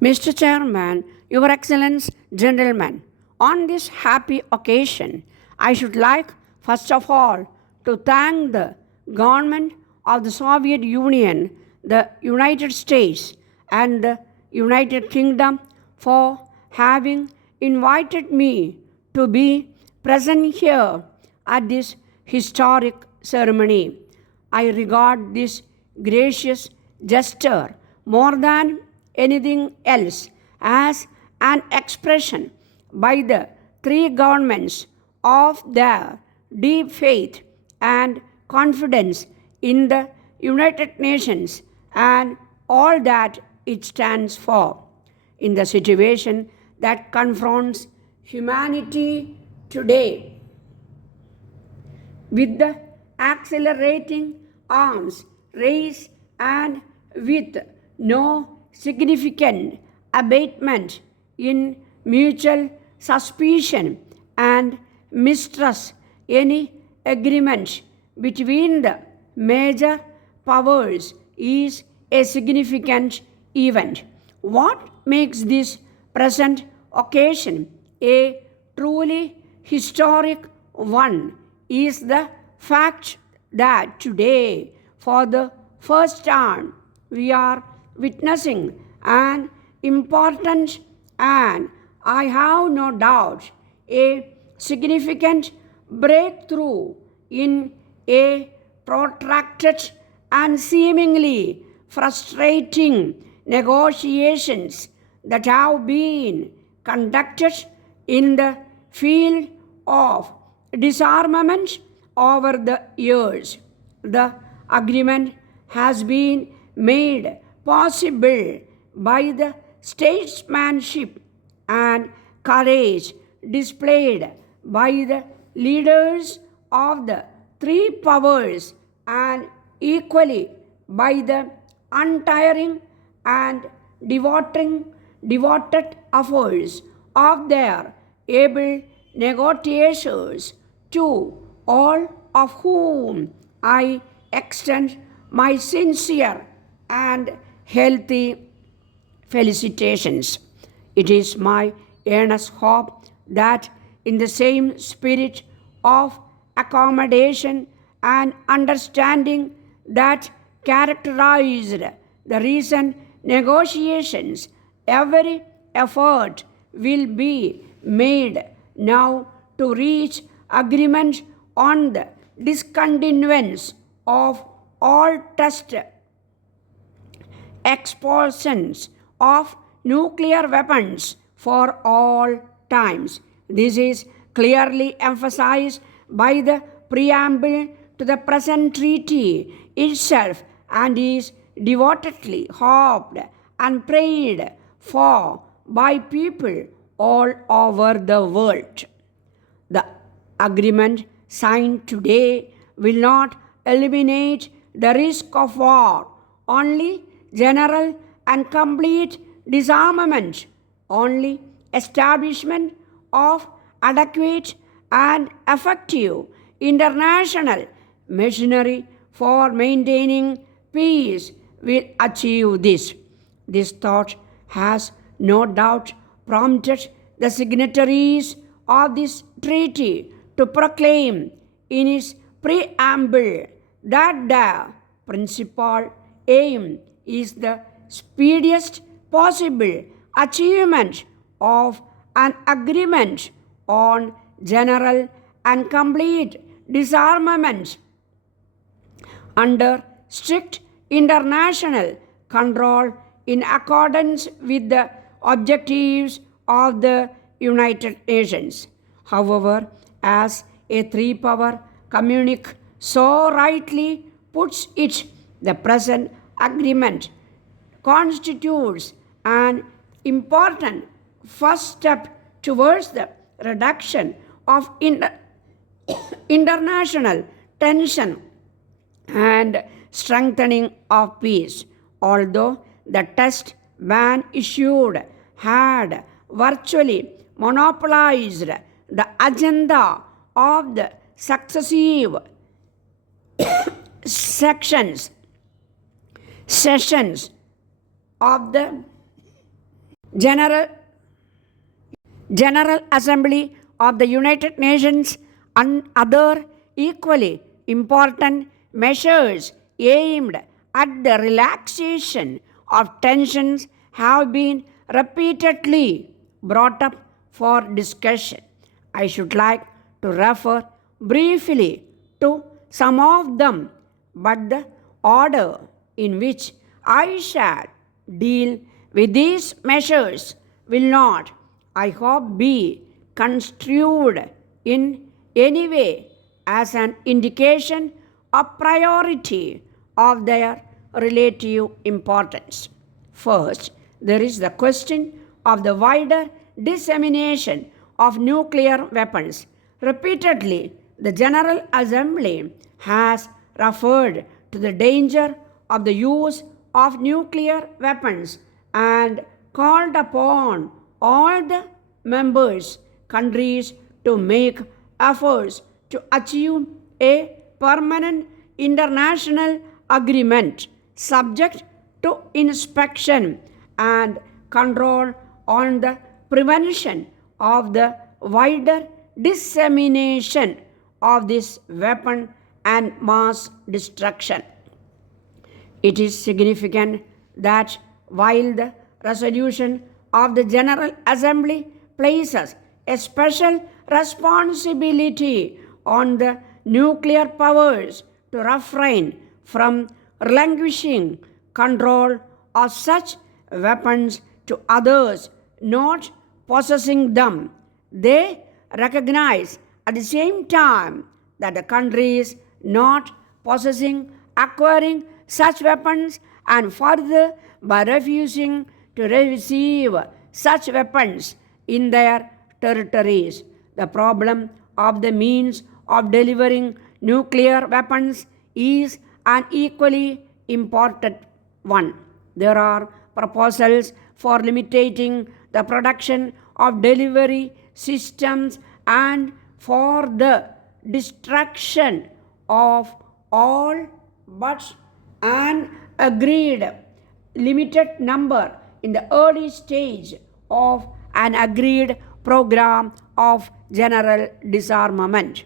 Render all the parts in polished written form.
Mr. Chairman, Your Excellence, gentlemen, on this happy occasion, I should like, first of all, to thank the government of the Soviet Union, the United States, and the United Kingdom for having invited me to be present here at this historic ceremony. I regard this gracious gesture more than anything else as an expression by the three governments of their deep faith and confidence in the United Nations and all that it stands for. In the situation that confronts humanity today, with the accelerating arms race and with no significant abatement in mutual suspicion and mistrust, any agreement between the major powers is a significant event. What makes this present occasion a truly historic one is the fact that today, for the first time, we are witnessing an important and, I have no doubt, a significant breakthrough in a protracted and seemingly frustrating negotiations that have been conducted in the field of disarmament over the years. The agreement has been made possible by the statesmanship and courage displayed by the leaders of the three powers and equally by the untiring and devoted efforts of their able negotiators, to all of whom I extend my sincere and healthy felicitations. It is my earnest hope that in the same spirit of accommodation and understanding that characterized the recent negotiations, every effort will be made now to reach agreement on the discontinuance of all test expulsions of nuclear weapons for all times. This is clearly emphasized by the preamble to the present treaty itself and is devotedly hoped and prayed for by people all over the world. The agreement signed today will not eliminate the risk of war, only general and complete disarmament, only establishment of adequate and effective international machinery for maintaining peace will achieve this. This thought has no doubt prompted the signatories of this treaty to proclaim in its preamble that the principal aim is the speediest possible achievement of an agreement on general and complete disarmament under strict international control in accordance with the objectives of the United Nations. However, as a three-power communique so rightly puts it, the present agreement constitutes an important first step towards the reduction of international tension and strengthening of peace. Although the test ban issued had virtually monopolized the agenda of the successive sessions of the General General Assembly of the United Nations and other equally important measures aimed at the relaxation of tensions have been repeatedly brought up for discussion. I should like to refer briefly to some of them, but the order in which I shall deal with these measures will not, I hope, be construed in any way as an indication of priority of their relative importance. First, there is the question of the wider dissemination of nuclear weapons. Repeatedly, the General Assembly has referred to the danger of the use of nuclear weapons and called upon all the members countries to make efforts to achieve a permanent international agreement subject to inspection and control on the prevention of the wider dissemination of this weapon and mass destruction. It is significant that while the resolution of the General Assembly places a special responsibility on the nuclear powers to refrain from relinquishing control of such weapons to others not possessing them, they recognize at the same time that the countries not possessing acquiring such weapons and further by refusing to receive such weapons in their territories. The problem of the means of delivering nuclear weapons is an equally important one. There are proposals for limiting the production of delivery systems and for the destruction of all but an agreed limited number in the early stage of an agreed program of general disarmament.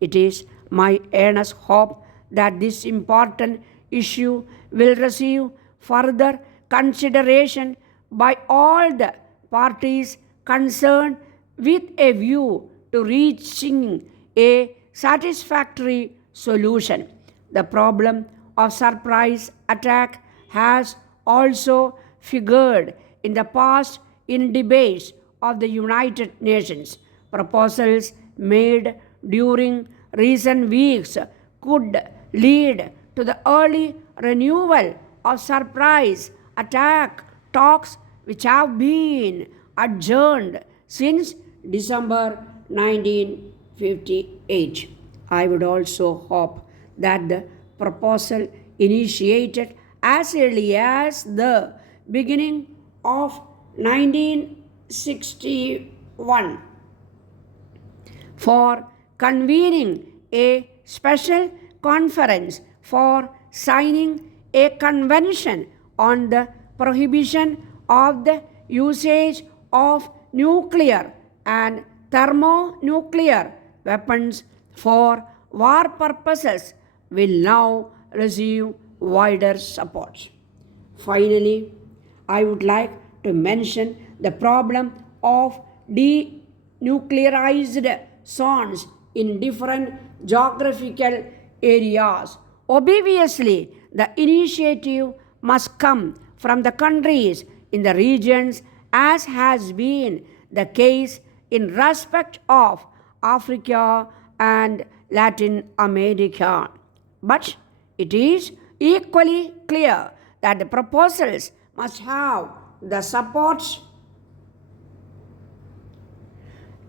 It is my earnest hope that this important issue will receive further consideration by all the parties concerned with a view to reaching a satisfactory solution. The problem of surprise attack has also figured in the past in debates of the United Nations. Proposals made during recent weeks could lead to the early renewal of surprise attack talks which have been adjourned since December 1958. I would also hope that the proposal initiated as early as the beginning of 1961 for convening a special conference for signing a convention on the prohibition of the usage of nuclear and thermonuclear weapons for war purposes will now receive wider support. Finally, I would like to mention the problem of denuclearized zones in different geographical areas. Obviously, the initiative must come from the countries in the regions, as has been the case in respect of Africa and Latin America. But it is equally clear that the proposals must have the support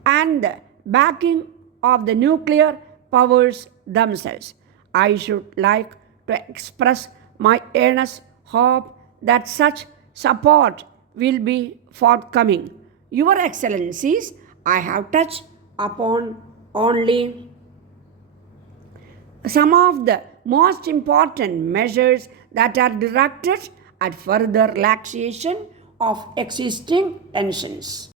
and the backing of the nuclear powers themselves. I should like to express my earnest hope that such support will be forthcoming. Your Excellencies, I have touched upon only some of the most important measures that are directed at further relaxation of existing tensions.